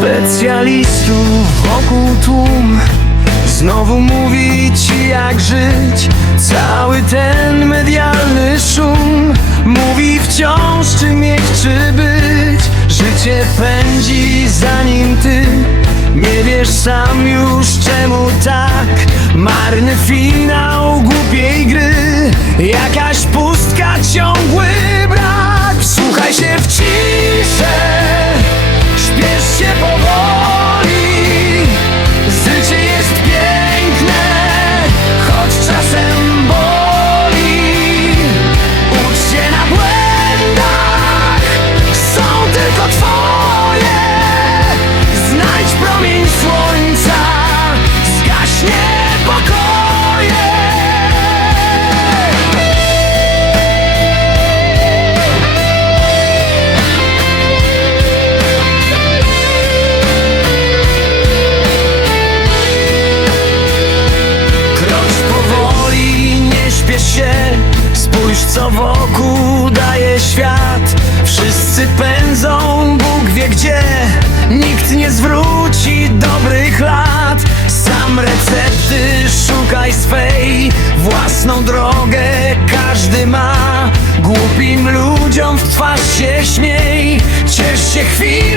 specjalistów wokół tłum. Znowu mówi ci jak żyć. Cały ten medialny szum Mówi wciąż czy mieć czy być. Życie pędzi zanim ty Nie wiesz sam już czemu tak. Marny finał głupiej gry. Jakaś pustka, ciągły brak. Słuchaj się w ciszę powoli, nie śpiesz się Spójrz co wokół daje świat. Wszyscy pędzą, Bóg wie gdzie. Nikt nie zwróci dobrych lat. Sam recepty szukaj swej. Własną drogę każdy ma. Głupim ludziom w twarz się śmiej. Ciesz się chwilą